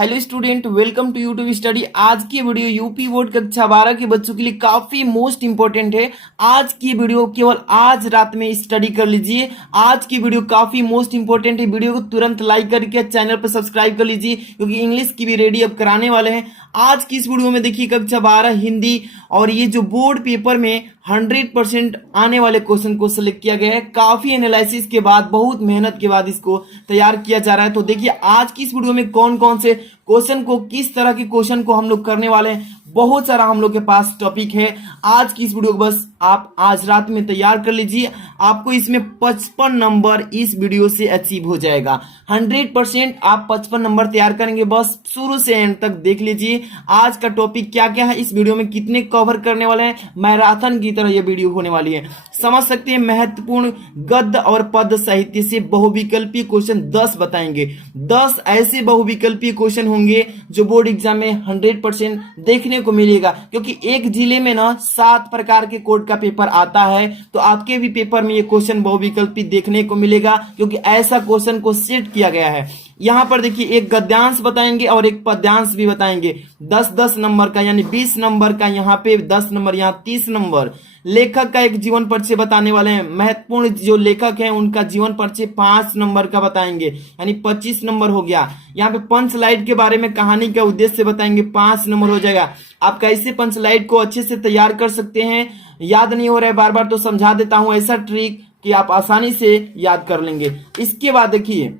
Hello student, welcome to YouTube study. आज की video UP board कक्षा 12 के बच्चों के लिए काफी मोस्ट इंपॉर्टेंट है। आज की वीडियो केवल आज रात में स्टडी कर लीजिए। आज की वीडियो काफी मोस्ट इंपॉर्टेंट है। वीडियो को तुरंत लाइक करके चैनल पर सब्सक्राइब कर लीजिए, क्योंकि इंग्लिश की भी रेडी अब कराने वाले हैं। आज की इस वीडियो में देखिए कक्षा 12 हिंदी और ये जो बोर्ड पेपर में 100% आने वाले क्वेश्चन को सिलेक्ट किया गया है। काफी एनालिसिस के बाद, बहुत मेहनत के बाद इसको तैयार किया जा रहा है। तो देखिए आज की इस वीडियो में कौन कौन से क्वेश्चन को, किस तरह के क्वेश्चन को हम लोग करने वाले हैं। बहुत सारा हम लोग के पास टॉपिक है। आज की इस वीडियो को बस आप आज रात में तैयार कर लीजिए। आपको इसमें 55 नंबर इस वीडियो से अचीव हो जाएगा। 100% आप 55 नंबर तैयार करेंगे। बस शुरू से एंड तक देख लीजिए आज का टॉपिक क्या क्या है, इस वीडियो में कितने कवर करने वाले हैं। मैराथन की तरह यह वीडियो होने वाली है। समझ सकते हैं। महत्वपूर्ण गद्य और पद साहित्य से बहुविकल्पीय क्वेश्चन 10 बताएंगे। 10 ऐसे बहुविकल्पीय क्वेश्चन होंगे जो बोर्ड एग्जाम में 100% देखने को मिलेगा, क्योंकि एक जिले में ना 7 प्रकार के कोड का पेपर आता है। तो आपके भी पेपर में ये क्वेश्चन बहुविकल्पी देखने को मिलेगा, क्योंकि ऐसा क्वेश्चन को सेट किया गया है। यहां पर देखिए एक गद्यांश बताएंगे और एक पद्यांश भी बताएंगे। 10-10 नंबर का, यानी 20 नंबर का यहाँ पे 10 नंबर, यहाँ 30 नंबर। लेखक का एक जीवन परिचय बताने वाले हैं। महत्वपूर्ण जो लेखक हैं उनका जीवन परिचय 5 नंबर का बताएंगे, यानी 25 नंबर हो गया। यहाँ पे पंचलाइट के बारे में, कहानी का उद्देश्य बताएंगे, 5 नंबर हो जाएगा। आप कैसे पंचलाइट को अच्छे से तैयार कर सकते हैं, याद नहीं हो रहा है बार बार तो समझा देता हूं ऐसा ट्रिक कि आप आसानी से याद कर लेंगे। इसके बाद देखिए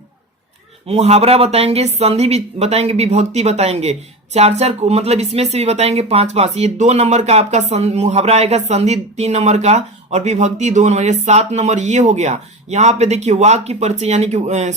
मुहावरा बताएंगे, संधि भी बताएंगे, विभक्ति बताएंगे। 4-4 को, मतलब इसमें से भी बताएंगे 5-5। ये 2 नंबर का आपका मुहावरा आएगा, संधि 3 नंबर का और विभक्ति 2 नंबर, ये 7 नंबर ये हो गया। यहाँ पे देखिए वाक्य परिचय, यानी कि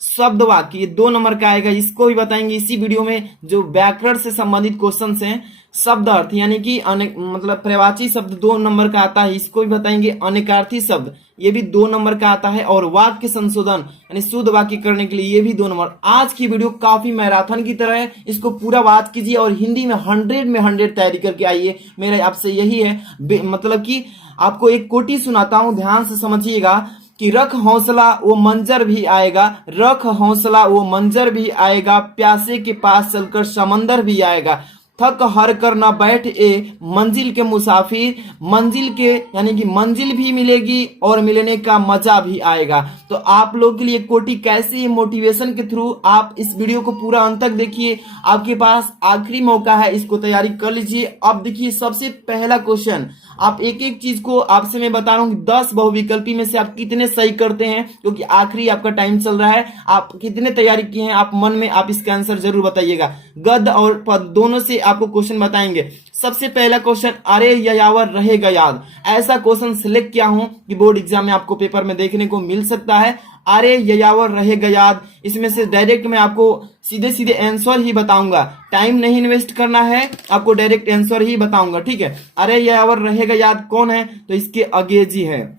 शब्द वाक्य, ये 2 नंबर का आएगा। इसको भी बताएंगे इसी वीडियो में। जो व्याकरण से संबंधित क्वेश्चन हैं, शब्द अर्थ, यानी कि मतलब प्रवाची शब्द 2 नंबर का आता है, इसको भी बताएंगे। अनेकार्थी शब्द ये भी 2 नंबर का आता है। और वाक्य संशोधन, यानी शुद्ध वाक्य करने के लिए ये भी 2 नंबर। आज की वीडियो काफी मैराथन की तरह है, इसको पूरा बात कीजिए और हिंदी में 100 में 100 तैयारी करके आइए। मेरा आपसे यही है। मतलब कि आपको एक कोटि सुनाता हूं, ध्यान से समझिएगा कि रख हौसला वो मंजर भी आएगा, रख हौसला वो मंजर भी आएगा, प्यासे के पास चलकर समंदर भी आएगा, थक हर कर न बैठ ए मंजिल के मुसाफिर, मंजिल के यानी कि मंजिल भी मिलेगी और मिलने का मजा भी आएगा। तो आप लोग के लिए कोटि कैसे मोटिवेशन के थ्रू आप इस वीडियो को पूरा अंत तक देखिए। आपके पास आखिरी मौका है, इसको तैयारी कर लीजिए। अब देखिए सबसे पहला क्वेश्चन, आप एक एक चीज को आपसे मैं बता रहा हूं कि 10 बहुविकल्पी में से आप कितने सही करते हैं, क्योंकि आखिरी आपका टाइम चल रहा है। आप कितने तैयारी किए हैं, आप मन में आप इसका आंसर जरूर बताइएगा। गद्य और पद दोनों से आपको क्वेश्चन बताएंगे। सबसे पहला क्वेश्चन, अरे यायावर रहेगा याद। ऐसा क्वेश्चन सिलेक्ट किया हूं कि बोर्ड एग्जाम में आपको पेपर में देखने को मिल सकता है। अरे यायावर रहेगा याद, इसमें से डायरेक्ट मैं आपको सीधे सीधे आंसर ही बताऊंगा। टाइम नहीं इन्वेस्ट करना है, आपको डायरेक्ट आंसर ही बताऊंगा, ठीक है। अरे यायावर रहेगा याद कौन है, तो इसके अंग्रेजी है।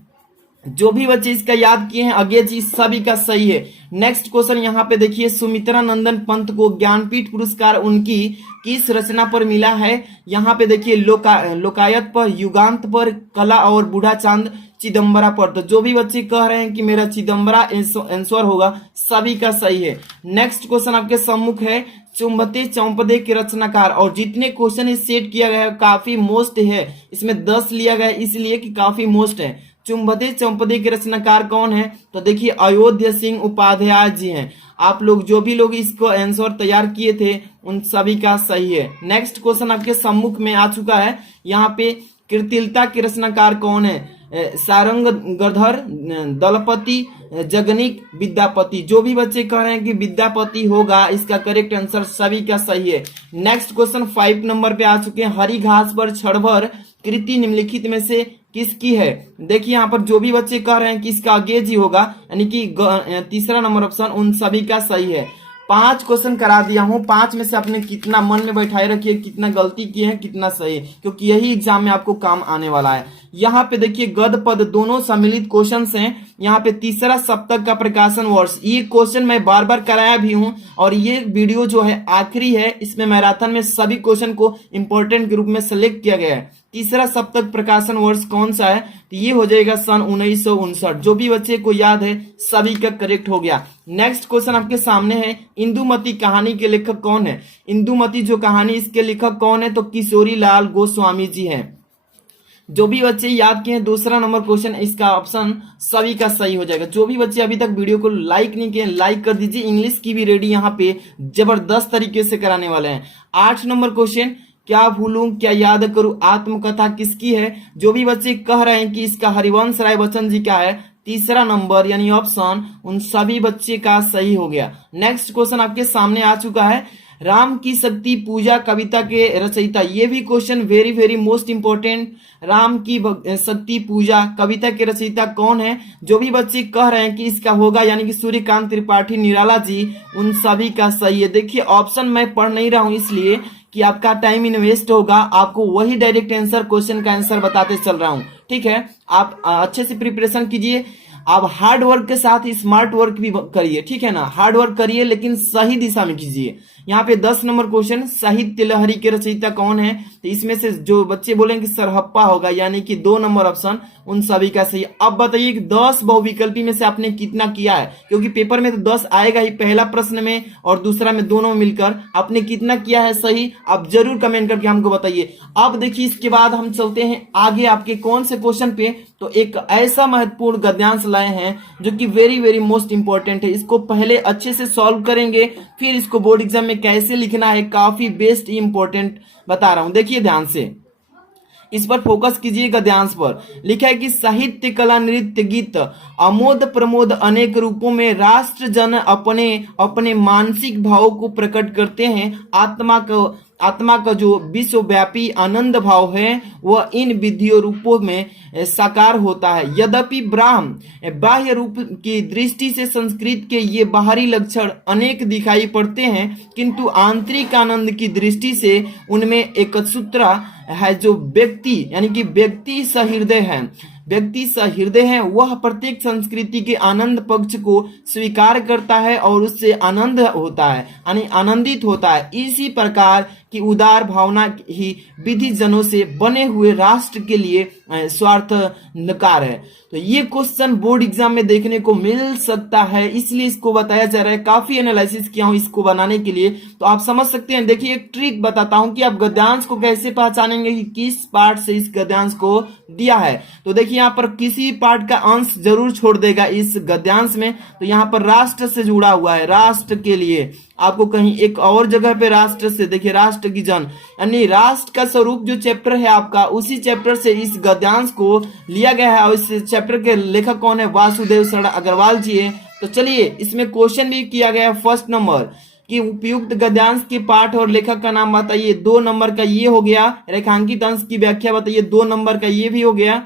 जो भी बच्चे इसका याद किए हैं अंग्रेजी सभी का सही है। नेक्स्ट क्वेश्चन यहाँ पे देखिए, सुमित्रा नंदन पंत को ज्ञानपीठ पुरस्कार उनकी किस रचना पर मिला है। यहाँ पे देखिए लोकायत पर, युगांत पर, कला और बूढ़ा चांद चिदम्बरा पर। तो जो भी बच्चे कह रहे हैं कि मेरा चिदम्बरा आंसर होगा, सभी का सही है। नेक्स्ट क्वेश्चन आपके सम्मुख है, चुंबते चौपदे के रचनाकार। और जितने क्वेश्चन सेट किया गया है काफी मोस्ट है, इसमें 10 लिया गया है इसलिए कि काफी मोस्ट है। चुंबते चौपदे के रचनाकार कौन है, तो देखिए अयोध्या सिंह उपाध्याय जी हैं। आप लोग जो भी लोग इसको आंसर तैयार किए थे उन सभी का सही है। नेक्स्ट क्वेश्चन आपके सम्मुख में आ चुका है। यहाँ पे कृतिलता के रचनाकार कौन है, सारंग गधर, दलपति, जगनिक, विद्यापति। जो भी बच्चे कह रहे हैं कि विद्यापति होगा, इसका करेक्ट आंसर सभी का सही है। नेक्स्ट क्वेश्चन 5 नंबर पे आ चुके हैं, हरी घास पर क्षणभर कृति निम्नलिखित में से किसकी है। देखिए यहाँ पर जो भी बच्चे कह रहे हैं कि इसका अंग्रेजी होगा, यानी कि तीसरा नंबर ऑप्शन, उन सभी का सही है। 5 क्वेश्चन करा दिया हूं, 5 में से आपने कितना मन में बैठाए रखिए, कितना गलती किए हैं, कितना सही है, क्योंकि यही एग्जाम में आपको काम आने वाला है। यहाँ पे देखिए गद्य पद दोनों सम्मिलित क्वेश्चन हैं। यहाँ पे तीसरा सप्तक का प्रकाशन वर्ष। ये क्वेश्चन मैं बार बार कराया भी हूं और ये वीडियो जो है आखिरी है, इसमें मैराथन में सभी क्वेश्चन को इंपॉर्टेंट के रूप में सेलेक्ट किया गया है। तीसरा सप्तक प्रकाशन वर्ष कौन सा है, तो ये हो जाएगा सन 1959। जो भी बच्चे को याद है सभी का करेक्ट हो गया। नेक्स्ट क्वेश्चन आपके सामने है, इंदुमती कहानी के लेखक कौन है। इंदुमती जो कहानी, इसके लेखक कौन है, तो किशोरी लाल गोस्वामी जी हैं। जो भी बच्चे याद किए हैं, दूसरा नंबर क्वेश्चन, इसका ऑप्शन सभी का सही हो जाएगा। जो भी बच्चे अभी तक वीडियो को लाइक नहीं किए, लाइक कर दीजिए। इंग्लिश की भी रेडी यहाँ पे जबरदस्त तरीके से कराने वाले हैं। 8 नंबर क्वेश्चन, क्या भूलूं क्या याद करूं, आत्मकथा किसकी है। जो भी बच्चे कह रहे हैं कि इसका हरिवंश राय बच्चन जी का है, तीसरा नंबर यानी ऑप्शन उन सभी बच्चे का सही हो गया। नेक्स्ट क्वेश्चन आपके सामने आ चुका है, राम की शक्ति पूजा कविता के रचयिता। ये भी question very very most important. Ram की शक्ति पूजा कविता के रचयिता कौन है। जो भी बच्चे कह रहे हैं कि इसका होगा यानी कि सूर्यकांत त्रिपाठी निराला जी, उन सभी का सही है। देखिए ऑप्शन मैं पढ़ नहीं रहा हूं इसलिए कि आपका टाइम इन्वेस्ट होगा, आपको वही डायरेक्ट आंसर क्वेश्चन का आंसर बताते चल रहा हूं। ठीक है, आप अच्छे से प्रिपरेशन कीजिए। आप हार्ड वर्क के साथ स्मार्ट वर्क भी करिए, ठीक है ना। हार्ड वर्क करिए लेकिन सही दिशा में कीजिए। यहाँ पे 10 नंबर क्वेश्चन, साहित्य लहरी के रचयिता कौन है। तो इसमें से जो बच्चे बोलेंगे सरहप्पा होगा, यानी कि 2 नंबर ऑप्शन उन सभी का सही। अब बताइए कि 10 बहुविकल्पी में से आपने कितना किया है, क्योंकि पेपर में तो 10 आएगा ही, पहला प्रश्न में और दूसरा में, दोनों में मिलकर आपने कितना किया है सही, आप जरूर कमेंट करके हमको बताइए। अब देखिए इसके बाद हम चलते हैं आगे आपके कौन से क्वेश्चन पे। तो एक ऐसा महत्वपूर्ण गद्यांश लाए हैं जो कि वेरी वेरी मोस्ट इंपॉर्टेंट है। इसको पहले अच्छे से सॉल्व करेंगे, फिर इसको बोर्ड एग्जाम में कैसे लिखना है, काफी बेस्ट इंपॉर्टेंट बता रहा हूं। देखिए ध्यान से, इस पर फोकस कीजिए। गद्यांश पर लिखा है कि साहित्य कला नृत्य गीत अमोद प्रमोद अनेक रूपों में राष्ट्र जन अपने अपने मानसिक भावों को प्रकट करते हैं। आत्मा का जो विश्वव्यापी आनंद भाव है वह इन विधियों रूपों में साकार होता है। यद्यपि बाह्य रूप की दृष्टि से संस्कृत के ये बाहरी लक्षण अनेक दिखाई पड़ते हैं, किंतु आंतरिक आनंद की दृष्टि से उनमें एकसूत्र है। जो व्यक्ति यानी कि व्यक्ति सहृदय है, वह प्रत्येक संस्कृति के आनंद पक्ष को स्वीकार करता है और उससे आनंद होता है, यानी आनंदित होता है। इसी प्रकार की उदार भावना ही विधि जनों से बने हुए राष्ट्र के लिए स्वार्थ नकार है। तो ये क्वेश्चन बोर्ड एग्जाम में देखने को मिल सकता है, इसलिए इसको बताया जा रहा है। काफी एनालिसिस किया हूं इसको बनाने के लिए, तो आप समझ सकते हैं। देखिए एक ट्रिक बताता हूं कि आप गद्यांश को कैसे पहचानेंगे कि किस पार्ट से इस गद्यांश को दिया है। तो देखिए यहाँ पर किसी पार्ट का अंश जरूर छोड़ देगा इस गद्यांश में। तो यहाँ पर राष्ट्र से जुड़ा हुआ है, राष्ट्र के लिए। आपको कहीं एक और जगह पे राष्ट्र से, देखिए राष्ट्र की जन यानी राष्ट्र का स्वरूप जो चैप्टर है आपका, उसी चैप्टर से इस गद्यांश को लिया गया है। और इस चैप्टर के लेखक कौन है, वासुदेव शरण अग्रवाल जी है। तो चलिए इसमें क्वेश्चन भी किया गया फर्स्ट नंबर कि उपयुक्त गद्यांश के पाठ और लेखक का नाम बताइए। 2 नंबर का ये हो गया। रेखांकित अंश की व्याख्या बताइए, 2 नंबर का ये भी हो गया।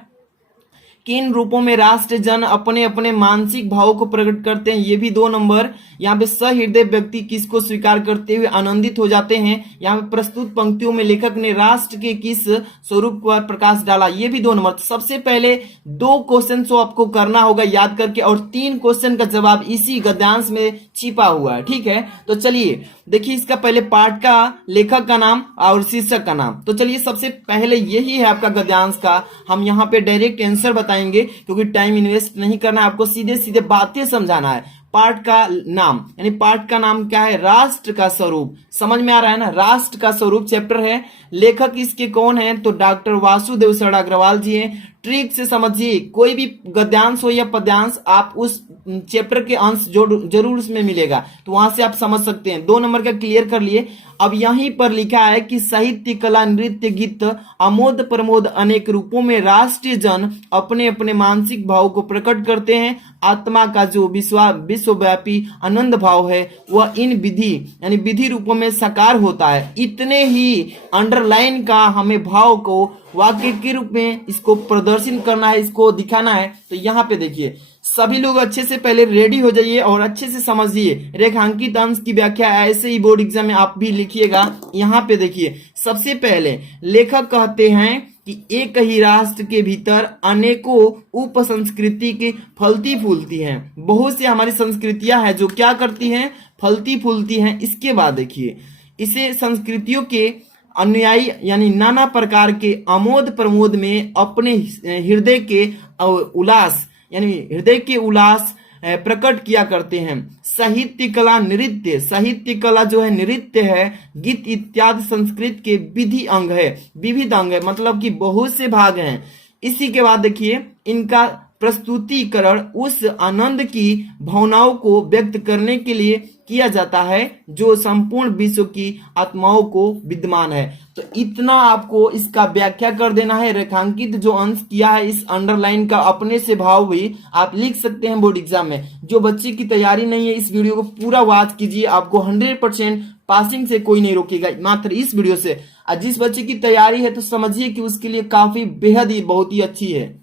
किन रूपों में राष्ट्र जन अपने अपने मानसिक भावों को प्रकट करते हैं, ये भी 2 नंबर। यहाँ पे सहृदय व्यक्ति किसको स्वीकार करते हुए आनंदित हो जाते हैं। यहाँ पे प्रस्तुत पंक्तियों में लेखक ने राष्ट्र के किस स्वरूप पर प्रकाश डाला, ये भी 2 नंबर। तो सबसे पहले 2 क्वेश्चन को आपको करना होगा याद करके, और 3 क्वेश्चन का जवाब इसी गद्यांश में छिपा हुआ है। ठीक है, तो चलिए देखिए इसका पहले पाठ का लेखक का नाम और शीर्षक का नाम। तो चलिए सबसे पहले यही है आपका गद्यांश का, हम यहाँ पे डायरेक्ट आंसर बताएंगे क्योंकि टाइम इन्वेस्ट नहीं करना है, आपको सीधे सीधे बातें समझाना है। पाठ का नाम यानी पाठ का नाम क्या है, राष्ट्र का स्वरूप। समझ में आ रहा है ना, राष्ट्र का स्वरूप चैप्टर है। लेखक इसके कौन है, तो डॉक्टर वासुदेव शरण अग्रवाल जी हैं। ट्रिक से समझिए, कोई भी गद्यांश हो या पद्यांश, आप उस चैप्टर के अंश जरूर उसमें मिलेगा, तो वहां से आप समझ सकते हैं। 2 नंबर का क्लियर कर लिए। अब यहीं पर लिखा है कि साहित्य कला नृत्य गीत अमोद प्रमोद अनेक रूपों में राष्ट्रीय जन अपने अपने मानसिक भाव को प्रकट करते हैं। आत्मा का जो विश्वव्यापी आनंद भाव है वह इन विधि यानी विधि रूपों में साकार होता है। इतने ही अंडरलाइन का हमें भाव को वाक्य के रूप में इसको प्रदर्शन करना है, इसको दिखाना है। तो यहाँ पे देखिए सभी लोग अच्छे से पहले रेडी हो जाइए और अच्छे से समझिए। रेखांकित अंश की व्याख्या ऐसे ही बोर्ड एग्जाम में आप भी लिखिएगा। यहाँ पे देखिए सबसे पहले लेखक कहते हैं कि एक ही राष्ट्र के भीतर अनेकों उप संस्कृति की फलती फूलती हैं। बहुत सी हमारी संस्कृतियां हैं जो क्या करती हैं, फलती फूलती हैं। इसके बाद देखिए, इसे संस्कृतियों के अनुयायी यानी नाना प्रकार के आमोद प्रमोद में अपने हृदय के उल्लास यानी हृदय के उल्लास प्रकट किया करते हैं। साहित्य कला, नृत्य, साहित्य कला जो है, नृत्य है, गीत इत्यादि संस्कृत के विधि अंग है, विविध अंग है, मतलब कि बहुत से भाग हैं। इसी के बाद देखिए, इनका प्रस्तुतिकरण उस आनंद की भावनाओं को व्यक्त करने के लिए किया जाता है जो संपूर्ण विश्व की आत्माओं को विद्यमान है। तो इतना आपको इसका व्याख्या कर देना है। रेखांकित जो अंश किया है इस अंडरलाइन का, अपने से भाव भी आप लिख सकते हैं बोर्ड एग्जाम में। जो बच्चे की तैयारी नहीं है, इस वीडियो को पूरा वॉच कीजिए, आपको 100% पासिंग से कोई नहीं रोकेगा मात्र इस वीडियो से। और जिस बच्चे की तैयारी है तो समझिए कि उसके लिए काफी बेहद ही बहुत ही अच्छी है।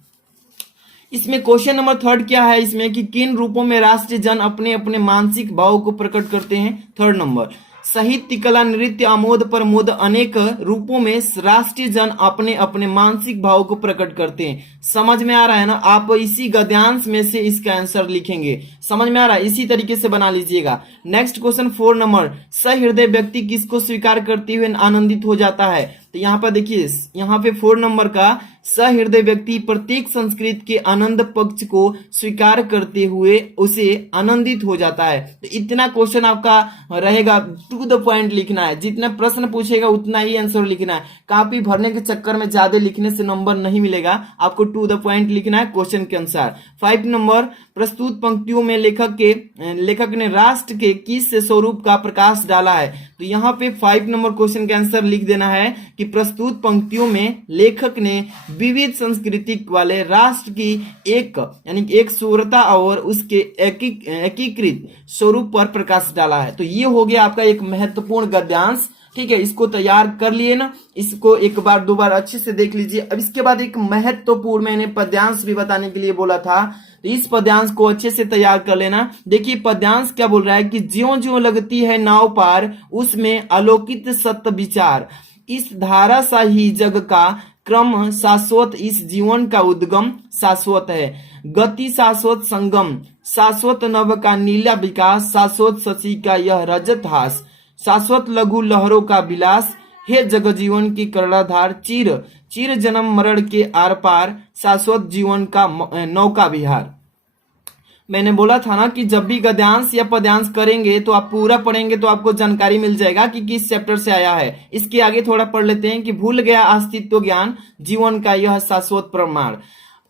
इसमें क्वेश्चन नंबर 3 क्या है, इसमें कि किन रूपों में राष्ट्रीय जन अपने अपने मानसिक भाव को प्रकट करते हैं। 3 नंबर, साहित्य कला नृत्य आमोद प्रमोद अनेक रूपों में राष्ट्रीय जन अपने अपने मानसिक भाव को प्रकट करते हैं। समझ में आ रहा है ना, आप इसी गद्यांश में से इसका आंसर लिखेंगे। समझ में आ रहा है, इसी तरीके से बना लीजिएगा। नेक्स्ट क्वेश्चन 4 नंबर, सहृदय व्यक्ति किसको स्वीकार करते हुए आनंदित हो जाता है। तो यहाँ पर देखिए, यहाँ पे 4 नंबर का सहृदय व्यक्ति प्रत्येक संस्कृत के आनंद पक्ष को स्वीकार करते हुए उसे आनंदित हो जाता है। तो इतना क्वेश्चन आपका रहेगा, टू द पॉइंट लिखना है। जितना प्रश्न पूछेगा उतना ही आंसर लिखना है। कॉपी भरने के चक्कर में ज्यादा लिखने से नंबर नहीं मिलेगा, आपको टू द पॉइंट लिखना है क्वेश्चन के अनुसार। 5 नंबर, प्रस्तुत पंक्तियों में लेखक ने राष्ट्र के किस स्वरूप का प्रकाश डाला है। तो यहाँ पे 5 नंबर क्वेश्चन का आंसर लिख देना है कि प्रस्तुत पंक्तियों में लेखक ने विविध संस्कृति वाले राष्ट्र की एक सूरता और उसके एकीकृत स्वरूप पर प्रकाश डाला है। तो ये हो गया आपका एक महत्वपूर्ण गद्यांश। ठीक है, इसको तैयार कर लिए ना, इसको एक बार दो बार अच्छे से देख लीजिए। अब इसके बाद एक महत्वपूर्ण, मैंने पद्यांश भी बताने के लिए बोला था, तो इस पद्यांश को अच्छे से तैयार कर लेना। देखिए पद्यांश क्या बोल रहा है कि ज्यों ज्यों लगती है नाव पार, उसमें अलौकित सत्य विचार, इस धारा सा ही जग का क्रम शाश्वत, इस जीवन का उद्गम शाश्वत है, गति शाश्वत संगम, शाश्वत नभ का नीला विकास, शाश्वत शशि का यह रजत हास, शाश्वत लघु लहरों का विलास, हे जग जीवन की करड़ाधार, चिर जन्म मरण के आर पार, शाश्वत जीवन का नौका विहार। मैंने बोला था ना कि जब भी गद्यांश या पद्यांश करेंगे तो आप पूरा पढ़ेंगे तो आपको जानकारी मिल जाएगा कि किस चैप्टर से आया है। इसके आगे थोड़ा पढ़ लेते हैं कि भूल गया अस्तित्व ज्ञान, जीवन का यह शाश्वत प्रमाण,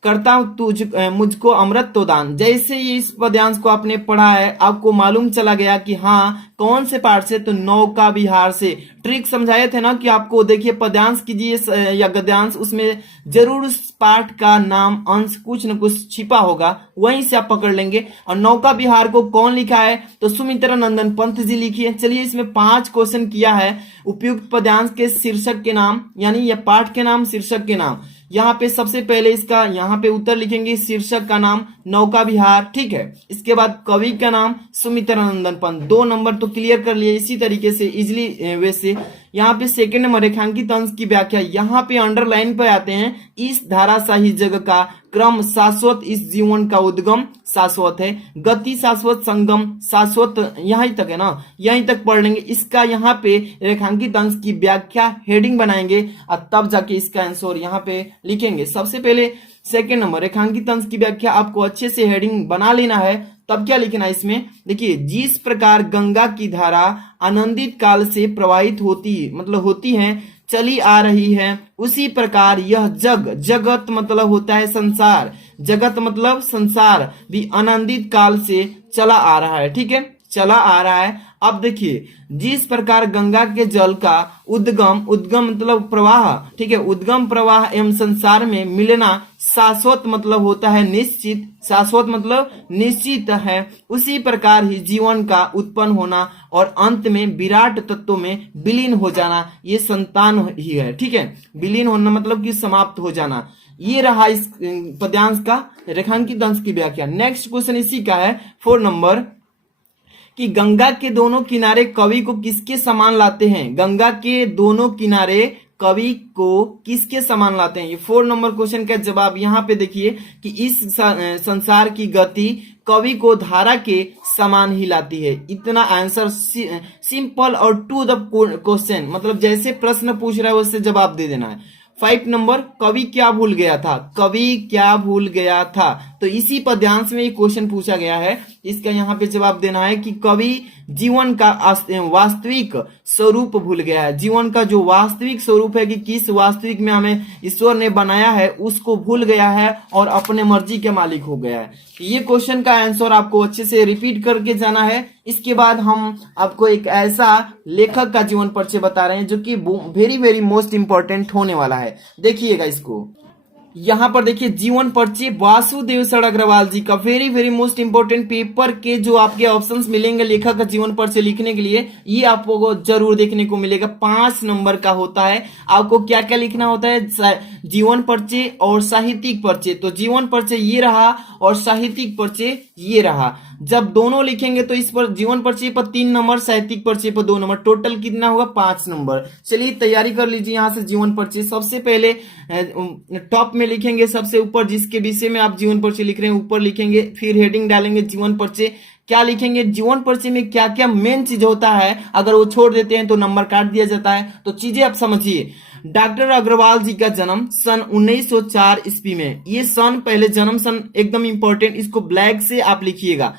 करता हूं मुझको अमृत तो दान। जैसे ही इस पद्यांश को आपने पढ़ा है, आपको मालूम चला गया कि हाँ कौन से पाठ से, तो नौका विहार से। ट्रिक समझाए थे ना कि आपको देखिए पद्यांश कीजिए या गद्यांश, उसमें जरूर उस पाठ का नाम अंश कुछ न कुछ छिपा होगा, वहीं से आप पकड़ लेंगे। और नौका विहार को कौन लिखा है, तो सुमित्रा नंदन पंत जी लिखिए। चलिए इसमें 5 क्वेश्चन किया है। उपयुक्त पद्यांश के शीर्षक के नाम, यानी यह पाठ के नाम, शीर्षक के नाम। यहाँ पे सबसे पहले इसका यहाँ पे उत्तर लिखेंगे, शीर्षक का नाम नौका विहार। ठीक है, इसके बाद कवि का नाम सुमित्रा नंदन पंत। 2 नंबर तो क्लियर कर लिए इसी तरीके से इजिली वे से। यहाँ पे सेकंड नंबर, रेखांकित अंश की व्याख्या। यहाँ पे अंडरलाइन पे आते हैं, इस धाराशाही जग का क्रम शाश्वत, इस जीवन का उद्गम शाश्वत है, गति शाश्वत, संगम शाश्वत, यहीं तक है ना, यहीं तक पढ़ लेंगे। इसका यहाँ पे रेखांकित अंश की व्याख्या हेडिंग बनाएंगे और तब जाके इसका आंसर यहाँ पे लिखेंगे। सबसे पहले सेकंड नंबर, रेखांकित अंश की व्याख्या आपको अच्छे से हेडिंग बना लेना है। तब क्या लिखना है इसमें, देखिए जिस प्रकार गंगा की धारा आनंदित काल से प्रवाहित होती है, चली आ रही है, उसी प्रकार यह जगत मतलब होता है संसार, जगत मतलब संसार भी आनंदित काल से चला आ रहा है। ठीक है, चला आ रहा है। अब देखिए, जिस प्रकार गंगा के जल का उद्गम मतलब प्रवाह, ठीक है, उद्गम प्रवाह एवं संसार में मिलना शाश्वत मतलब होता है निश्चित, शाश्वत मतलब निश्चित है, उसी प्रकार ही जीवन का उत्पन्न होना और अंत में विराट तत्व में विलीन हो जाना, ये संतान ही है। ठीक है, विलीन होना मतलब कि समाप्त हो जाना। ये रहा इस पद्यांश का रेखांकित अंश की व्याख्या। नेक्स्ट क्वेश्चन इसी का है 4 नंबर, कि गंगा के दोनों किनारे कवि को किसके समान लाते हैं। गंगा के दोनों किनारे कवि को किसके समान लाते हैं। ये 4 नंबर क्वेश्चन का जवाब यहाँ पे देखिए कि इस संसार की गति कवि को धारा के समान ही लाती है। इतना आंसर सिंपल और टू द क्वेश्चन, मतलब जैसे प्रश्न पूछ रहा है वैसे जवाब दे देना है। 5 नंबर, कवि क्या भूल गया था, कवि क्या भूल गया था, तो इसी पर ध्यान से ये क्वेश्चन पूछा गया है। इसका यहाँ पे जवाब देना है कि कवि जीवन का वास्तविक स्वरूप भूल गया है। जीवन का जो वास्तविक स्वरूप है कि किस वास्तविक में हमें ईश्वर ने बनाया है उसको भूल गया है और अपने मर्जी के मालिक हो गया है। ये क्वेश्चन का आंसर आपको अच्छे से रिपीट करके जाना है। इसके बाद हम आपको एक ऐसा लेखक का जीवन परिचय बता रहे हैं जो कि वेरी वेरी मोस्ट इंपॉर्टेंट होने वाला है। देखिएगा इसको, यहाँ पर देखिए जीवन परिचय वासुदेव शरण अग्रवाल जी का very very most important paper के जो आपके ऑप्शंस मिलेंगे लेखक का जीवन परिचय लिखने के लिए, ये आपको जरूर देखने को मिलेगा। 5 नंबर का होता है। आपको क्या क्या लिखना होता है, जीवन परिचय और साहित्यिक परिचय। तो जीवन परिचय ये रहा और साहित्यिक परिचय ये रहा। जब दोनों लिखेंगे तो इस पर जीवन परिचय पर 3 नंबर, साहित्यिक परिचय पर 2 नंबर, टोटल कितना होगा 5 नंबर। चलिए तैयारी कर लीजिए। यहाँ से जीवन परिचय सबसे पहले टॉप में लिखेंगे, सबसे ऊपर जिसके विषय में आप जीवन परिचय लिख रहे हैं ऊपर लिखेंगे, फिर हेडिंग डालेंगे जीवन परिचय। क्या लिखेंगे, जीवन परिचय में क्या क्या मेन चीज होता है, अगर वो छोड़ देते हैं तो नंबर काट दिया जाता है। तो चीजें आप समझिए। डॉक्टर अग्रवाल जी का जन्म सन 1904 ईस्वी में। ये सन पहले जन्म सन एकदम इंपॉर्टेंट, इसको ब्लैक से आप लिखिएगा।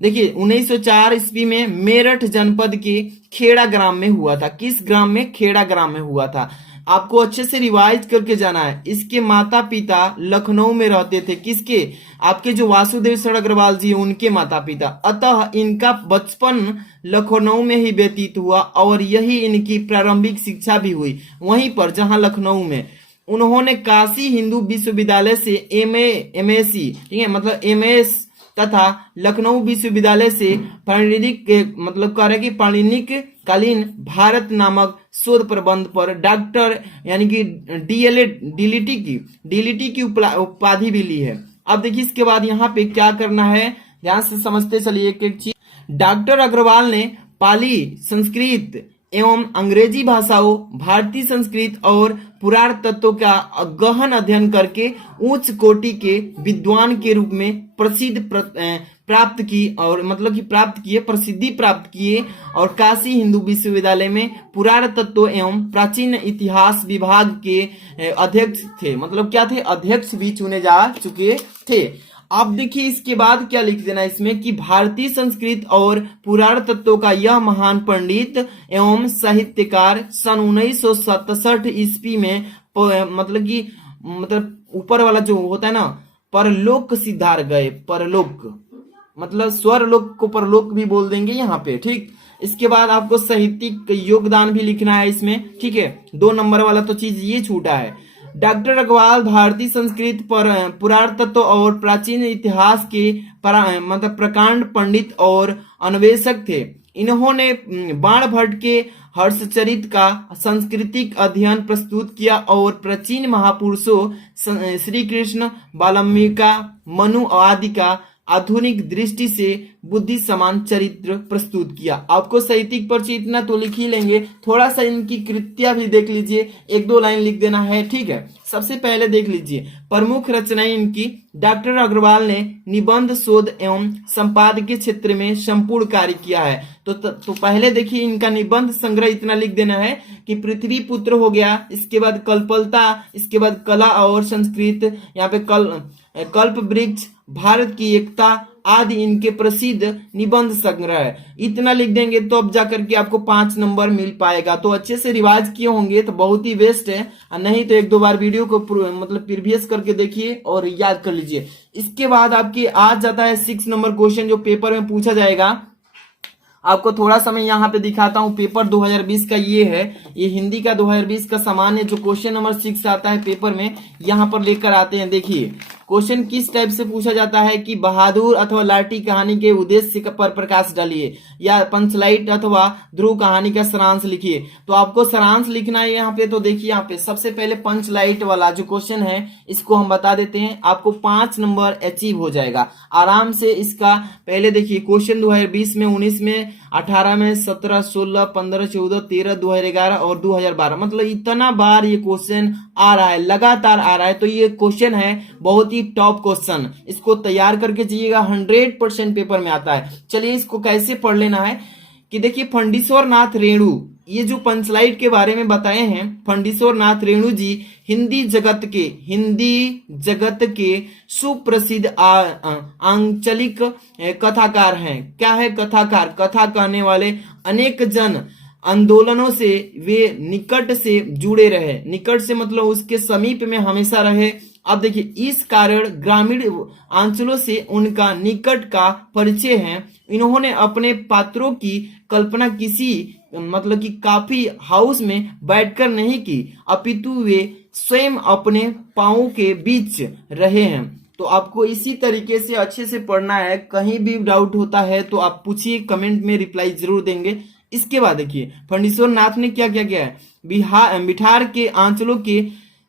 देखिए 1904 ईस्वी में मेरठ जनपद के खेड़ा ग्राम में हुआ था। किस ग्राम में, खेड़ा ग्राम में हुआ था। आपको अच्छे से रिवाइज करके जाना है। इसके माता पिता लखनऊ में रहते थे। किसके, आपके जो वासुदेव शरण अग्रवाल जी उनके माता पिता। अतः इनका बचपन लखनऊ में ही व्यतीत हुआ और यही इनकी प्रारंभिक शिक्षा भी हुई वहीं पर, जहां लखनऊ में। उन्होंने काशी हिंदू विश्वविद्यालय से एमएससी, ठीक है, मतलब एमएस तथा लखनऊ विश्वविद्यालय से पाणिनिक, मतलब कह रहे कि पाणिनिक कालीन भारत नामक शोध प्रबंध पर डॉक्टर यानी कि डीलिटी की उपाधि भी ली है। अब देखिए इसके बाद यहाँ पे क्या करना है, ध्यान से समझते चलिए एक एक चीज। डॉक्टर अग्रवाल ने पाली, संस्कृत एवं अंग्रेजी भाषाओं, भारतीय संस्कृत और पुरातत्व का गहन अध्ययन करके उच्च कोटि के विद्वान के रूप में प्रसिद्ध प्राप्त की और मतलब कि प्रसिद्धि प्राप्त किए और काशी हिंदू विश्वविद्यालय में पुरातत्व एवं प्राचीन इतिहास विभाग के अध्यक्ष थे। मतलब क्या थे, अध्यक्ष भी चुने जा चुके थे। आप देखिए इसके बाद क्या लिख देना इसमें कि भारतीय संस्कृत और पुरातत्व का यह महान पंडित एवं साहित्यकार सन 1967 ईस्वी में मतलब ऊपर वाला जो होता है ना, परलोक सिधार गए। परलोक मतलब स्वरलोक को परलोक भी बोल देंगे यहाँ पे, ठीक। इसके बाद आपको साहित्यिक योगदान भी लिखना है इसमें, ठीक है। 2 नंबर वाला तो चीज ये छूटा है। डॉक्टर अग्रवाल भारतीय संस्कृत पुरातत्व और प्राचीन इतिहास के मतलब प्रकांड पंडित और अन्वेषक थे। इन्होंने बाणभट्ट के हर्षचरित का सांस्कृतिक अध्ययन प्रस्तुत किया और प्राचीन महापुरुषों श्री कृष्ण, वाल्मीकि, मनु आदि का आधुनिक दृष्टि से बुद्धि समान चरित्र प्रस्तुत किया। आपको साहित्यिक परिचय इतना तो लिख ही लेंगे, थोड़ा सा इनकी कृतियां भी देख लीजिए, 1-2 लाइन लिख देना है, ठीक है। सबसे पहले देख लीजिए प्रमुख रचनाएं इनकी। डॉक्टर अग्रवाल ने निबंध, शोध एवं संपादकीय क्षेत्र में संपूर्ण कार्य किया है। तो पहले देखिए इनका निबंध संग्रह इतना लिख देना है कि पृथ्वी पुत्र हो गया, इसके बाद कल्पलता, इसके बाद कला और संस्कृत, यहाँ पे कल्प वृक्ष, भारत की एकता आदि इनके प्रसिद्ध निबंध संग्रह है। इतना लिख देंगे तो अब जाकर के आपको 5 नंबर मिल पाएगा। तो अच्छे से रिवाइज किए होंगे तो बहुत ही बेस्ट है, नहीं तो 1-2 बार वीडियो को मतलब प्रीवियस करके देखिए और याद कर लीजिए। इसके बाद आपकी आज जाता है 6 नंबर क्वेश्चन जो पेपर में पूछा जाएगा। आपको थोड़ा सा मैं यहाँ पे दिखाता हूँ। पेपर 2020 का ये है, ये हिंदी का 2020 का सामान्य जो क्वेश्चन नंबर 6 आता है पेपर में, यहाँ पर लेकर आते हैं। देखिए क्वेश्चन किस टाइप से पूछा जाता है कि बहादुर अथवा लाठी कहानी के उद्देश्य पर प्रकाश डालिए, या पंचलाइट अथवा ध्रुव कहानी का सारांश लिखिए। तो आपको सारांश लिखना है यहाँ पे। तो देखिए यहाँ पे सबसे पहले पंचलाइट वाला जो क्वेश्चन है इसको हम बता देते हैं, आपको 5 नंबर अचीव हो जाएगा आराम से। इसका पहले देखिए क्वेश्चन 2020 में, 19 में, 18 में, 17, 16, 15, 14, 13, 2011 और 2012, मतलब इतना बार ये क्वेश्चन आ रहा है, लगातार आ रहा है। तो ये क्वेश्चन है बहुत ही टॉप क्वेश्चन, इसको तैयार करके जाइएगा, 100% पेपर में आता है। चलिए इसको कैसे पढ़ लेना है कि देखिए फंडीश्वर नाथ रेणु, ये जो पंचलाइट के बारे में बताए हैं, फंडीश्वर नाथ रेणु जी हिंदी जगत के सुप्रसिद्ध आंचलिक कथाकार हैं। क्या है कथाकार? कथा कहने वाले। अनेक जन आंदोलनों से वे निकट से जुड़े रहे, निकट से मतलब उसके समीप में हमेशा रहे। अब देखिए इस कारण ग्रामीण अंचलों से उनका निकट का परिचय है। इन्होंने अपने पात्रों की कल्पना किसी मतलब कि काफी हाउस में बैठकर नहीं की, अपितु वे स्वयं अपने पांवों के बीच रहे हैं। तो आपको इसी तरीके से अच्छे से पढ़ना है। कहीं भी डाउट होता है तो आप पूछिए, कमेंट में रिप्लाई जरूर देंगे। इसके बाद देखिए फंडीश्वर नाथ ने क्या क्या किया है, बिहार के अंचलों के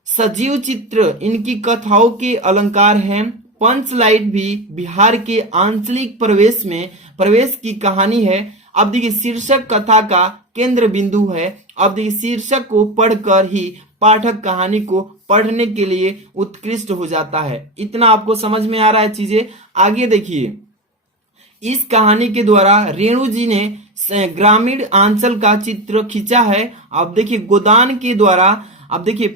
सजीव चित्र इनकी कथाओं के अलंकार हैं। पंचलाइट भी बिहार के आंचलिक प्रवेश की कहानी है। अब देखिए शीर्षक कथा का केंद्र बिंदु है। अब देखिए शीर्षक को पढ़कर ही पाठक कहानी को पढ़ने के लिए उत्कृष्ट हो जाता है। इतना आपको समझ में आ रहा है चीजें। आगे देखिए इस कहानी के द्वारा रेणु जी ने ग्रामीण अंचल का चित्र खींचा है। अब देखिए गोदान के द्वारा, अब देखिए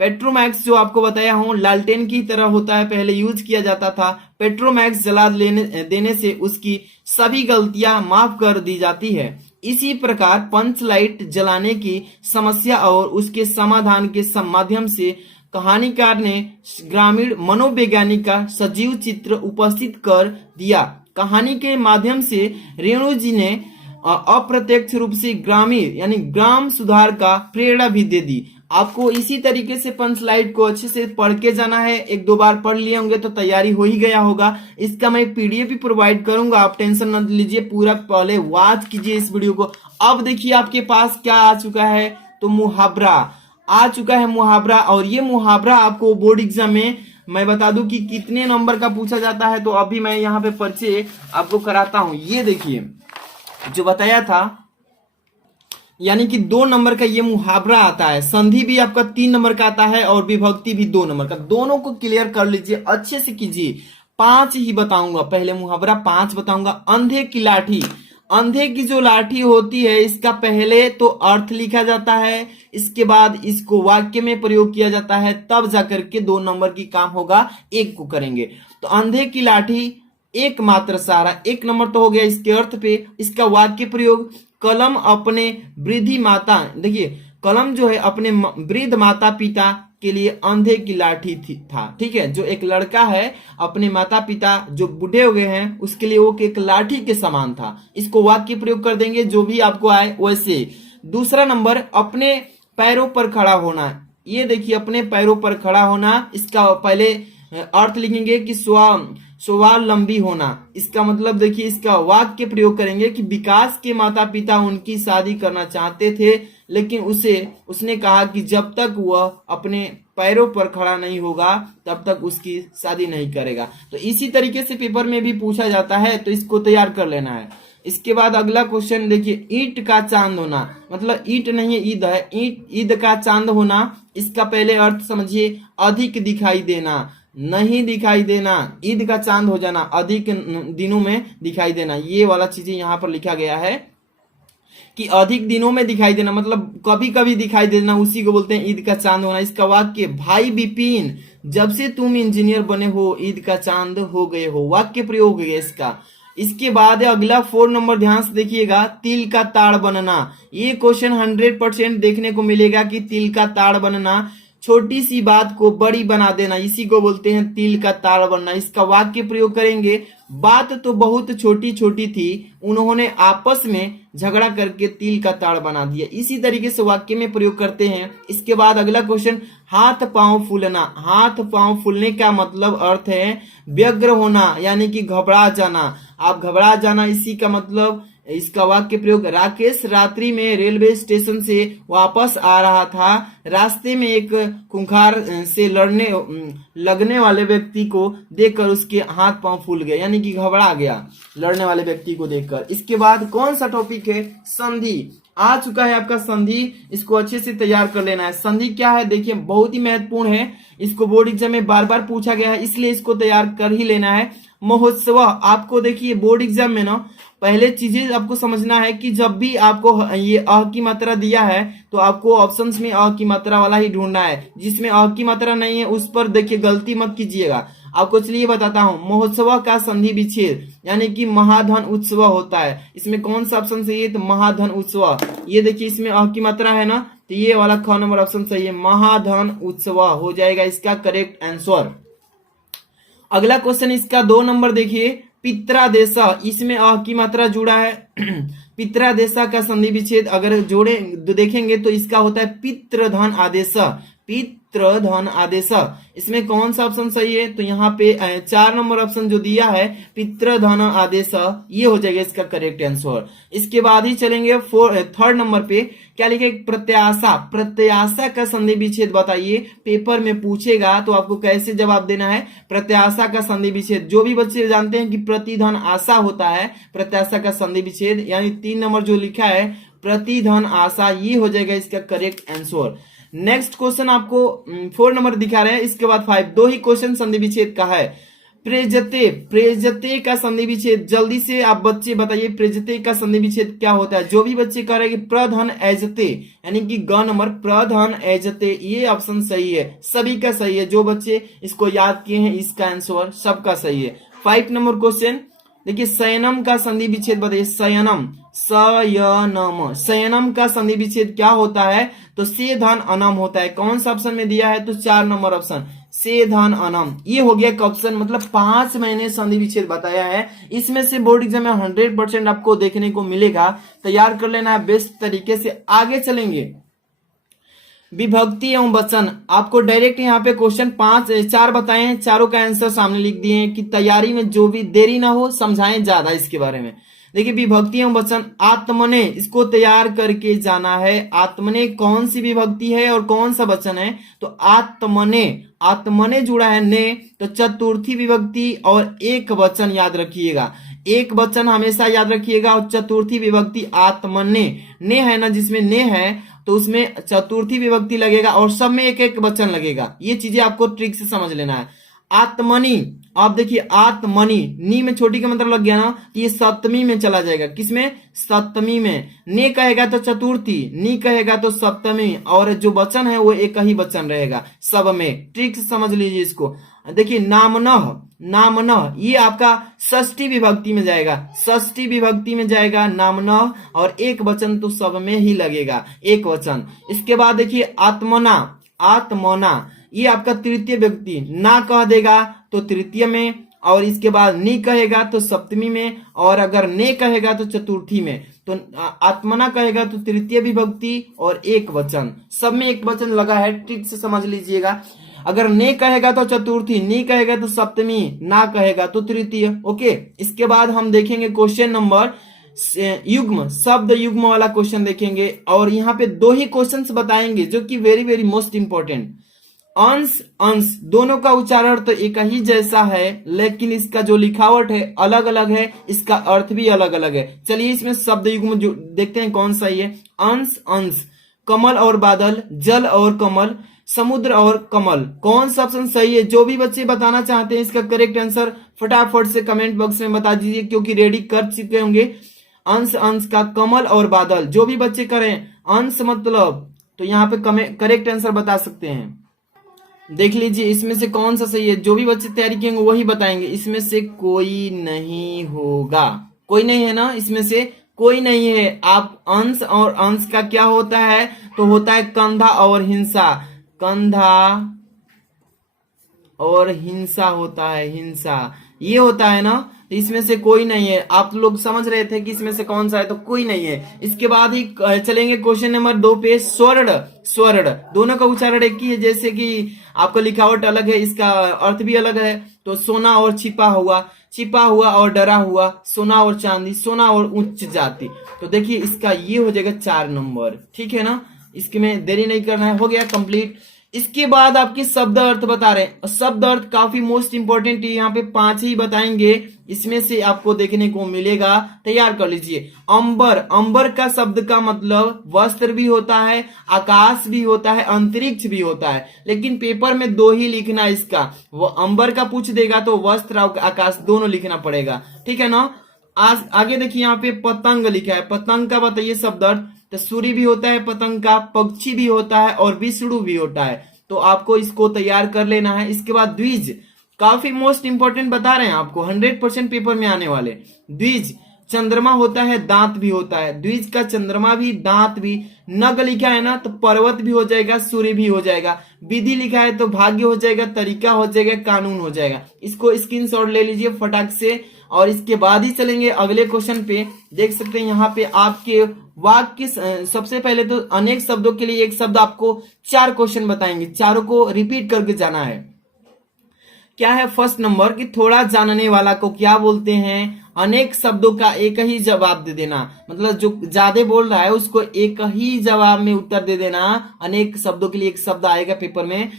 पेट्रोमैक्स जो आपको बताया हूं लालटेन की तरह होता है, पहले यूज किया जाता था। पेट्रोमैक्स जला देने से उसकी सभी गलतियां माफ कर दी जाती है। इसी प्रकार पंचलाइट जलाने की समस्या और उसके समाधान के माध्यम से कहानीकार ने ग्रामीण मनोवैज्ञानिक का सजीव चित्र उपस्थित कर दिया। कहानी के माध्यम से रेणु जी ने अप्रत्यक्ष रूप से ग्रामीण यानी ग्राम सुधार का प्रेरणा भी दे दी। आपको इसी तरीके से पंचलाइट को अच्छे से पढ़ के जाना है। 1-2 बार पढ़ लिए होंगे तो तैयारी हो ही गया होगा। इसका मैं पीडीएफ भी प्रोवाइड करूंगा, आप टेंशन न लीजिए, पूरा पहले वॉच कीजिए इस वीडियो को। अब देखिए आपके पास क्या आ चुका है, तो मुहावरा आ चुका है, मुहावरा। और ये मुहावरा आपको बोर्ड एग्जाम में मैं बता दूं कि कितने नंबर का पूछा जाता है। तो अभी मैं यहाँ पे परिचय आपको कराता हूं। ये देखिए जो बताया था, यानी कि 2 नंबर का ये मुहावरा आता है। संधि भी आपका 3 नंबर का आता है और विभक्ति भी 2 नंबर का। दोनों को क्लियर कर लीजिए, अच्छे से कीजिए। 5 ही बताऊंगा, पहले मुहावरा 5 बताऊंगा। अंधे की लाठी, अंधे की जो लाठी होती है इसका पहले तो अर्थ लिखा जाता है, इसके बाद इसको वाक्य में प्रयोग किया जाता है, तब जाकर के 2 नंबर की काम होगा, 1 को करेंगे। तो अंधे की लाठी एकमात्र सहारा, 1 नंबर तो हो गया इसके अर्थ पे। इसका वाक्य प्रयोग, कलम अपने वृद्ध माता, देखिए कलम जो है अपने वृद्ध माता पिता के लिए अंधे की लाठी था। ठीक है, जो एक लड़का है अपने माता पिता जो बूढ़े हो गए हैं उसके लिए वो एक लाठी के समान था। इसको वाक्य प्रयोग कर देंगे, जो भी आपको आए वैसे। दूसरा नंबर अपने पैरों पर खड़ा होना। ये देखिए अपने पैरों पर खड़ा होना, इसका पहले अर्थ लिखेंगे कि स्वावलंबी होना। इसका मतलब देखिए इसका वाक्य प्रयोग करेंगे कि विकास के माता पिता उनकी शादी करना चाहते थे, लेकिन उसने कहा कि जब तक वह अपने पैरों पर खड़ा नहीं होगा तब तक उसकी शादी नहीं करेगा। तो इसी तरीके से पेपर में भी पूछा जाता है, तो इसको तैयार कर लेना है। इसके बाद अगला क्वेश्चन देखिए, ईंट का चांद होना, मतलब ईंट नहीं है ईद है, ईद का चांद होना। इसका पहले अर्थ समझिए, अधिक दिखाई देना, नहीं दिखाई देना, ईद का चांद हो जाना, अधिक दिनों में दिखाई देना। ये वाला चीजें यहाँ पर लिखा गया है कि अधिक दिनों में दिखाई देना, मतलब कभी कभी दिखाई देना, उसी को बोलते हैं ईद का चांद होना। इसका वाक्य, भाई विपिन जब से तुम इंजीनियर बने हो ईद का चांद हो गए हो, वाक्य प्रयोग है इसका। इसके बाद अगला 4 नंबर, ध्यान से देखिएगा, तिल का ताड़ बनना। ये क्वेश्चन 100% देखने को मिलेगा कि तिल का ताड़ बनना छोटी सी बात को बड़ी बना देना, इसी को बोलते हैं तिल का ताड़ बनना। इसका वाक्य प्रयोग करेंगे, बात तो बहुत छोटी छोटी थी, उन्होंने आपस में झगड़ा करके तिल का ताड़ बना दिया। इसी तरीके से वाक्य में प्रयोग करते हैं। इसके बाद अगला क्वेश्चन, हाथ पांव फूलना। हाथ पांव फूलने का मतलब अर्थ है व्यग्र होना, यानी कि घबरा जाना। आप घबरा जाना, इसी का मतलब। इसका वाक्य प्रयोग, राकेश रात्रि में रेलवे स्टेशन से वापस आ रहा था, रास्ते में एक खूंखार से लगने वाले व्यक्ति को देखकर उसके हाथ पांव फूल गए, यानी कि घबरा गया लड़ने वाले व्यक्ति को देखकर। इसके बाद कौन सा टॉपिक है, संधि। आ चुका है आपका संधि, इसको अच्छे से तैयार कर लेना है। संधि क्या है देखिए, बहुत ही महत्वपूर्ण है, इसको बोर्ड एग्जाम में बार बार पूछा गया है, इसलिए इसको तैयार कर ही लेना है। महोत्सव, आपको देखिए बोर्ड एग्जाम में ना पहले चीजें आपको समझना है कि जब भी आपको ये अ की मात्रा दिया है तो आपको ऑप्शंस में अ की मात्रा वाला ही ढूंढना है। जिसमें अ की मात्रा नहीं है उस पर देखिए गलती मत कीजिएगा। आपको चलिए बताता हूँ, महोत्सव का संधि विच्छेद यानी कि महाधन उत्सव होता है। इसमें कौन सा ऑप्शन सही है, तो महाधन उत्सव। ये देखिए इसमें अ की मात्रा है ना, तो ये वाला ख नंबर ऑप्शन सही है, महाधन उत्सव हो जाएगा इसका करेक्ट आंसर। अगला क्वेश्चन इसका 2 नंबर देखिए, पित्रादेशा, इसमें अ की मात्रा जुड़ा है। पित्रादेशा का संधि विच्छेद अगर जोड़े देखेंगे तो इसका होता है पितृधन आदेश। पितृधन आदेश, इसमें कौन सा ऑप्शन सही है, तो यहाँ पे 4 नंबर ऑप्शन जो दिया है पितृधन आदेश, ये हो जाएगा इसका करेक्ट आंसर। इसके बाद ही चलेंगे 3rd नंबर पे, क्या लिखे, प्रत्याशा। प्रत्याशा का संधि विच्छेद बताइए, पेपर में पूछेगा तो आपको कैसे जवाब देना है। प्रत्याशा का संधि विच्छेद, जो भी बच्चे जानते हैं कि प्रतिधन आशा होता है, प्रत्याशा का संधि विच्छेद यानी 3 नंबर जो लिखा है प्रतिधन आशा, ये हो जाएगा इसका करेक्ट आंसर। नेक्स्ट क्वेश्चन आपको 4 नंबर दिखा रहे हैं, इसके बाद 5, 2 ही क्वेश्चन संधि विच्छेद का है। प्रेजते, प्रेजते का संधि विच्छेद, जल्दी से आप बच्चे बताइए प्रेजते का संधि विच्छेद क्या होता है। जो भी बच्चे कह रहे हैं कि प्रधन एजते, यानी कि ग नंबर प्रधन एजते, ये ऑप्शन सही है, सभी का सही है। जो बच्चे इसको याद किए हैं इसका आंसर सबका सही है। 5 नंबर क्वेश्चन देखिए, शयनम का संधि विच्छेद बताइए। शयनम, शयनम, शयनम का संधि विच्छेद क्या होता है, तो से धन अनम होता है। कौन सा ऑप्शन में दिया है, तो 4 नंबर ऑप्शन, से धन अनम। ये हो गया ऑप्शन, मतलब 5 मैंने संधि विच्छेद बताया है। इसमें से बोर्ड एग्जाम में 100% आपको देखने को मिलेगा, तैयार कर लेना है बेस्ट तरीके से। आगे चलेंगे, विभक्ति एवं वचन। आपको डायरेक्ट यहाँ पे क्वेश्चन 4 बताए हैं, चारों का आंसर सामने लिख दिए हैं कि तैयारी में जो भी देरी ना हो, समझाएं ज्यादा इसके बारे में। देखिए विभक्ति एवं वचन, आत्मने, इसको तैयार करके जाना है। आत्मने कौन सी विभक्ति है और कौन सा वचन है, तो आत्मने, आत्मने जुड़ा है ने, तो चतुर्थी विभक्ति और एक वचन याद रखिएगा। एक वचन हमेशा याद रखिएगा और चतुर्थी विभक्ति आत्मने, ने है ना, जिसमें ने है तो उसमें चतुर्थी विभक्ति लगेगा और सब में एक एक वचन लगेगा। ये चीजें आपको ट्रिक से समझ लेना है। आत्मनि, आप देखिए आत्मनि, नी में छोटी का मतलब लग गया ना, ये सप्तमी में चला जाएगा। किसमें, सप्तमी में। ने कहेगा तो चतुर्थी, नी कहेगा तो सप्तमी, और जो वचन है वो एक ही वचन रहेगा सब में। ट्रिक से समझ लीजिए इसको। देखिए नामनः, नामनः ये आपका षष्ठी विभक्ति में जाएगा, षष्ठी विभक्ति में जाएगा नामनः, और एक वचन तो सब में ही लगेगा, एक वचन। इसके बाद देखिए आत्मना, आत्मना ये आपका तृतीय व्यक्ति, ना कह देगा तो तृतीय में, और इसके बाद नी कहेगा तो सप्तमी में, और अगर ने कहेगा तो चतुर्थी में। तो आत्मना कहेगा तो तृतीय विभक्ति और एक वचन, सब में एक वचन लगा है, ट्रिक से समझ लीजिएगा। अगर ने कहेगा तो चतुर्थी, नी कहेगा तो सप्तमी, ना कहेगा तो तृतीय। ओके, इसके बाद हम देखेंगे क्वेश्चन नंबर युग्म, शब्द युग्म वाला क्वेश्चन देखेंगे, और यहाँ पे 2 ही क्वेश्चंस बताएंगे जो कि वेरी वेरी मोस्ट इंपॉर्टेंट। अंश, अंश दोनों का उच्चारण तो एक ही जैसा है, लेकिन इसका जो लिखावट है अलग अलग है, इसका अर्थ भी अलग अलग है। चलिए इसमें शब्द युग्म जो देखते हैं कौन सा है। अंश, अंश, कमल और बादल, जल और कमल, समुद्र और कमल, कौन सा ऑप्शन सही है। जो भी बच्चे बताना चाहते हैं इसका करेक्ट आंसर फटाफट से कमेंट बॉक्स में बता दीजिए, क्योंकि रेडी कर चुके होंगे। अंश, अंश का कमल और बादल, जो भी बच्चे करें अंश मतलब, तो यहाँ पे करेक्ट आंसर बता सकते हैं। देख लीजिए इसमें से कौन सा सही है, जो भी बच्चे तैयारी किएंगे वही बताएंगे। इसमें से कोई नहीं होगा, कोई नहीं है ना, इसमें से कोई नहीं है। आप अंश और अंश का क्या होता है, तो होता है कंधा और हिंसा। कंधा और हिंसा होता है, हिंसा ये होता है ना, तो इसमें से कोई नहीं है। आप लोग समझ रहे थे कि इसमें से कौन सा है, तो कोई नहीं है। इसके बाद ही चलेंगे क्वेश्चन नंबर 2 पे। स्वर्ण, स्वर्ण दोनों का उच्चारण एक ही है, जैसे कि आपका लिखावट अलग है, इसका अर्थ भी अलग है। तो सोना और छिपा हुआ, छिपा हुआ और डरा हुआ, सोना और चांदी, सोना और उच्च जाति। तो देखिए इसका ये हो जाएगा 4 नंबर, ठीक है ना। इसके में देरी नहीं करना है, हो गया कंप्लीट। इसके बाद आपके शब्द अर्थ बता रहे हैं। शब्द अर्थ काफी मोस्ट इंपोर्टेंट है, यहाँ पे 5 ही बताएंगे, इसमें से आपको देखने को मिलेगा, तैयार कर लीजिए। अंबर, अंबर का शब्द का मतलब वस्त्र भी होता है, आकाश भी होता है, अंतरिक्ष भी होता है, लेकिन पेपर में 2 ही लिखना है इसका। वो अंबर का पूछ देगा तो वस्त्र और आकाश दोनों लिखना पड़ेगा, ठीक है ना। आगे देखिए यहाँ पे पतंग लिखा है, पतंग का बताइए शब्द अर्थ। तो सूर्य भी होता है पतंग का, पक्षी भी होता है और विष्णु भी होता है, तो आपको इसको तैयार कर लेना है। इसके बाद द्विज, काफी मोस्ट इंपोर्टेंट बता रहे हैं आपको, 100% पेपर में आने वाले। द्विज, चंद्रमा होता है, दांत भी होता है, द्विज का चंद्रमा भी, दांत भी। नग लिखा है ना, तो पर्वत भी हो जाएगा, सूर्य भी हो जाएगा। विधि लिखा है तो भाग्य हो जाएगा, तरीका हो जाएगा, कानून हो जाएगा। इसको स्क्रीनशॉट ले लीजिए फटाक से। और इसके बाद ही चलेंगे अगले क्वेश्चन पे। देख सकते हैं यहाँ पे आपके वाक्य, सबसे पहले तो अनेक शब्दों के लिए एक शब्द आपको 4 क्वेश्चन बताएंगे, चारों को रिपीट करके जाना है। क्या है फर्स्ट नंबर कि थोड़ा जानने वाला को क्या बोलते हैं? अनेक शब्दों का एक ही जवाब दे देना, मतलब जो ज्यादा बोल रहा है उसको एक ही जवाब में उत्तर दे देना। अनेक शब्दों के लिए एक शब्द आएगा पेपर में।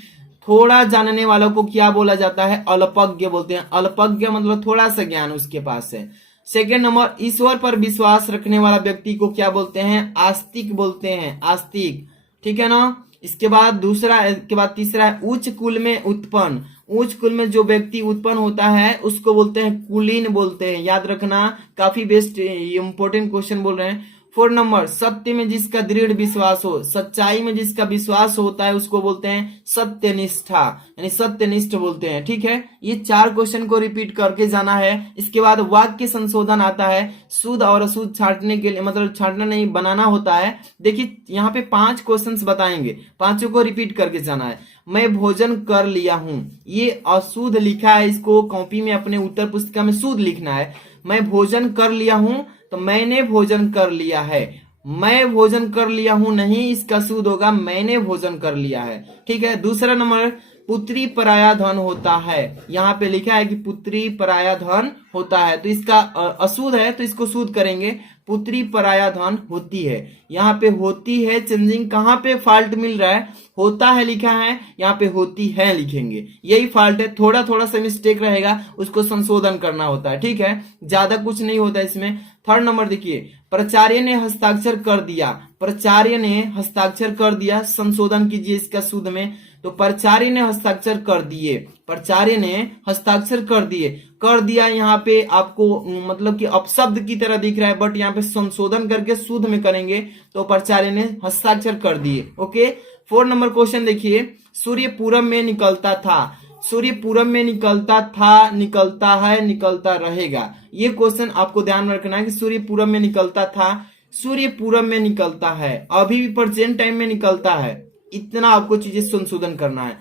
थोड़ा जानने वालों को क्या बोला जाता है? अल्पज्ञ बोलते हैं। अल्पज्ञ मतलब थोड़ा सा ज्ञान उसके पास है। सेकेंड नंबर, ईश्वर पर विश्वास रखने वाला व्यक्ति को क्या बोलते हैं? आस्तिक बोलते हैं, आस्तिक, ठीक है ना। इसके बाद दूसरा, इसके बाद तीसरा है उच्च कुल में उत्पन्न। उच्च कुल में जो व्यक्ति उत्पन्न होता है उसको बोलते हैं कुलीन बोलते हैं, याद रखना, काफी बेस्ट इंपोर्टेंट क्वेश्चन बोल रहे हैं। 4 नंबर, सत्य में जिसका दृढ़ विश्वास हो, सच्चाई में जिसका विश्वास होता है उसको बोलते हैं सत्यनिष्ठा, यानी सत्यनिष्ठ बोलते हैं, ठीक है। ये 4 क्वेश्चन को रिपीट करके जाना है। इसके बाद वाक्य संशोधन आता है, शुद्ध और अशुद्ध छांटने के लिए, मतलब छांटना नहीं, बनाना होता है। देखिए यहाँ पे 5 क्वेश्चंस बताएंगे, पांचों को रिपीट करके जाना है। मैं भोजन कर लिया हूं, ये अशुद्ध लिखा है, इसको कॉपी में अपने उत्तर पुस्तिका में शुद्ध लिखना है। मैं भोजन कर लिया हूं तो मैंने भोजन कर लिया है, मैं भोजन कर लिया हूं नहीं, इसका शुद्ध होगा मैंने भोजन कर लिया है, ठीक है। दूसरा नंबर, पुत्री पराया धन होता है, यहाँ पे लिखा है कि पुत्री पराया धन होता है, तो इसका अशुद्ध है तो इसको शुद्ध करेंगे, पुत्री पराया धन होती है। यहाँ पे होती है चेंजिंग, कहाँ पे फॉल्ट मिल रहा है? होता है लिखा है, यहाँ पे होती है लिखेंगे, यही फॉल्ट है। थोड़ा थोड़ा सा मिस्टेक रहेगा, उसको संशोधन करना होता है, ठीक है, ज्यादा कुछ नहीं होता इसमें। 3rd नंबर देखिए, प्राचार्य ने हस्ताक्षर कर दिया, प्राचार्य ने हस्ताक्षर कर दिया, संशोधन कीजिए इसका शुद्ध में। तो प्राचार्य ने हस्ताक्षर कर दिए, प्राचार्य ने हस्ताक्षर कर दिए, कर दिया यहाँ पे आपको मतलब कि अपशब्द की तरह दिख रहा है, बट यहाँ पे संशोधन करके शुद्ध में करेंगे तो प्राचार्य ने हस्ताक्षर कर दिए, ओके। 4 नंबर क्वेश्चन देखिए, सूर्य पूरब में निकलता था, सूर्य पूरब में निकलता था, निकलता है, निकलता रहेगा। ये क्वेश्चन आपको ध्यान में रखना है कि सूर्य पूरब में निकलता था, सूर्य पूरब में निकलता है, अभी भी प्रेजेंट टाइम में निकलता है, इतना आपको चीजें संशोधन करना है।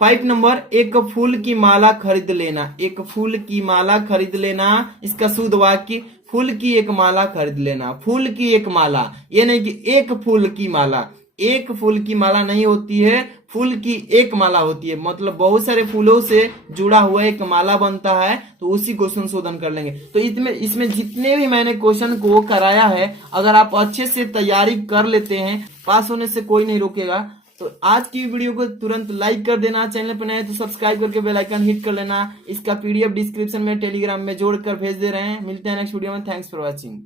5 नंबर, एक फूल की माला खरीद लेना, एक फूल की माला खरीद लेना, इसका शुद्ध वाक्य, फूल की एक माला खरीद लेना, फूल की एक माला, ये नहीं कि एक फूल की माला, एक फूल की माला नहीं होती है, फूल की एक माला होती है, मतलब बहुत सारे फूलों से जुड़ा हुआ एक माला बनता है, तो उसी को संशोधन कर लेंगे। तो इसमें जितने भी मैंने क्वेश्चन को कराया है, अगर आप अच्छे से तैयारी कर लेते हैं, पास होने से कोई नहीं रोकेगा। तो आज की वीडियो को तुरंत लाइक कर देना, चैनल पर नए तो सब्सक्राइब करके बेल आइकन हिट कर लेना। इसका PDF डिस्क्रिप्शन में टेलीग्राम में जोड़कर भेज दे रहे हैं। मिलते हैं नेक्स्ट वीडियो में, थैंक्स फॉर वॉचिंग।